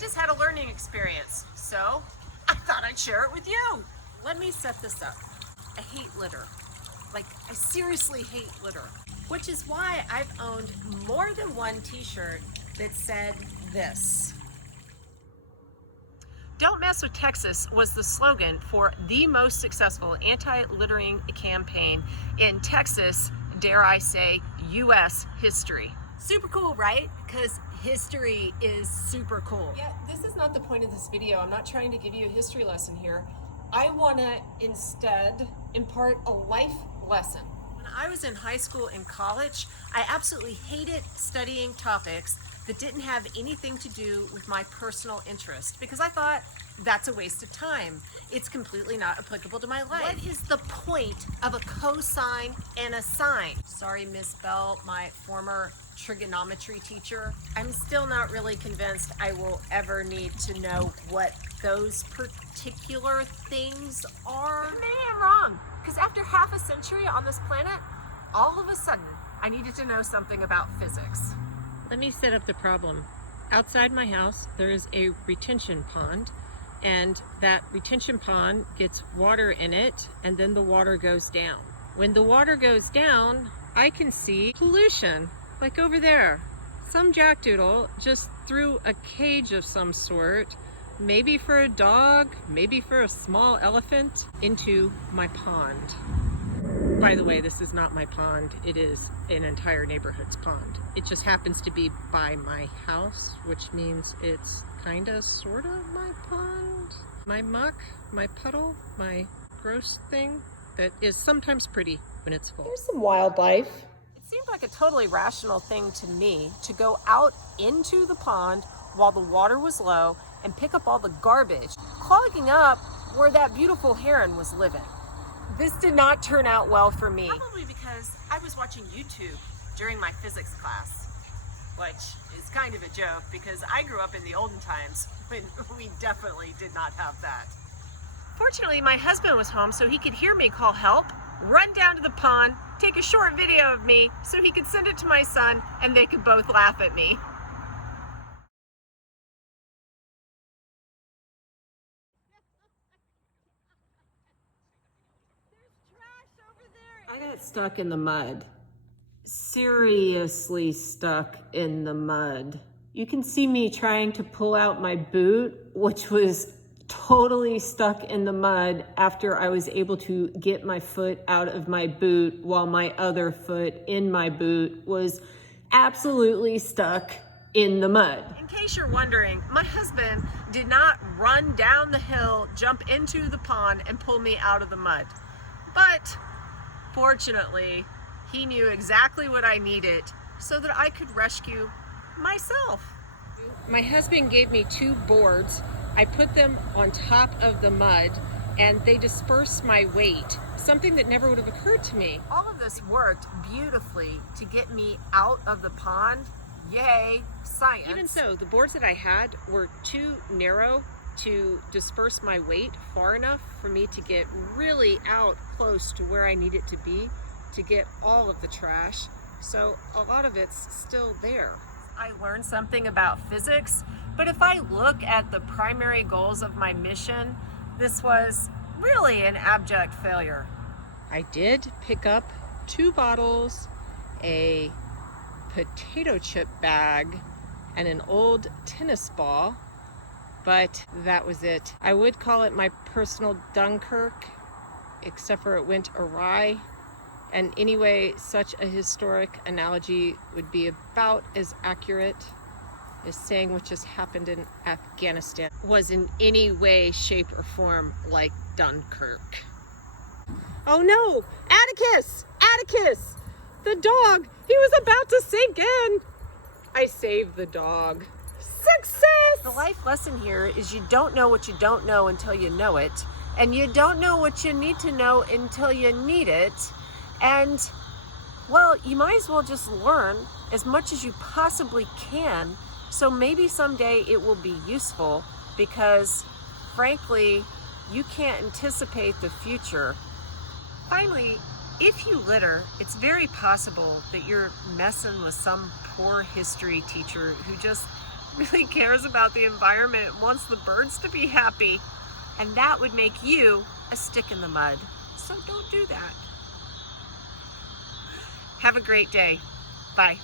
just had a learning experience, so I thought I'd share it with you. Let me set this up. I hate litter. Like, I seriously hate litter, which is why I've owned more than one t-shirt that said this. Don't Mess with Texas was the slogan for the most successful anti-littering campaign in Texas, dare I say, US history. Super cool, right? Because history is super cool. Yeah, this is not the point of this video. I'm not trying to give you a history lesson here. I want to instead impart a life lesson. When I was in high school and college, I absolutely hated studying topics that didn't have anything to do with my personal interest because I thought that's a waste of time. It's completely not applicable to my life. What is the point of a cosine and a sine? Sorry, Miss Bell, my former trigonometry teacher. I'm still not really convinced I will ever need to know what those particular things are. Maybe I'm wrong, because after half a century on this planet, all of a sudden, I needed to know something about physics. Let me set up the problem. Outside my house, there is a retention pond, and that retention pond gets water in it, and then the water goes down. When the water goes down, I can see pollution, like over there. Some jackdoodle just threw a cage of some sort, maybe for a dog, maybe for a small elephant, into my pond. By the way, this is not my pond. It is an entire neighborhood's pond. It just happens to be by my house, which means it's kinda, sorta my pond. My muck, my puddle, my gross thing that is sometimes pretty when it's full. There's some wildlife. It seemed like a totally rational thing to me to go out into the pond while the water was low and pick up all the garbage, clogging up where that beautiful heron was living. This did not turn out well for me. Probably because I was watching YouTube during my physics class, which is kind of a joke because I grew up in the olden times when we definitely did not have that. Fortunately, my husband was home so he could hear me call help, run down to the pond, take a short video of me so he could send it to my son and they could both laugh at me. I got stuck in the mud. Seriously stuck in the mud. You can see me trying to pull out my boot, which was totally stuck in the mud after I was able to get my foot out of my boot while my other foot in my boot was absolutely stuck in the mud. In case you're wondering, my husband did not run down the hill, jump into the pond, and pull me out of the mud. But fortunately, he knew exactly what I needed so that I could rescue myself. My husband gave me 2 boards. I put them on top of the mud and they dispersed my weight, something that never would have occurred to me. All of this worked beautifully to get me out of the pond. Yay, science. Even so, the boards that I had were too narrow to disperse my weight far enough for me to get really out close to where I need it to be to get all of the trash. So a lot of it's still there. I learned something about physics, but if I look at the primary goals of my mission, this was really an abject failure. I did pick up 2 bottles, a potato chip bag, and an old tennis ball, but that was it. I would call it my personal Dunkirk, except for it went awry. And anyway, such a historic analogy would be about as accurate as saying what just happened in Afghanistan was in any way, shape, or form like Dunkirk. Oh no! Atticus! Atticus! The dog! He was about to sink in! I saved the dog. Success! The life lesson here is you don't know what you don't know until you know it, and you don't know what you need to know until you need it. And, well, you might as well just learn as much as you possibly can, so maybe someday it will be useful because, frankly, you can't anticipate the future. Finally, if you litter, it's very possible that you're messing with some poor history teacher who just really cares about the environment, wants the birds to be happy, and that would make you a stick in the mud. So don't do that. Have a great day. Bye.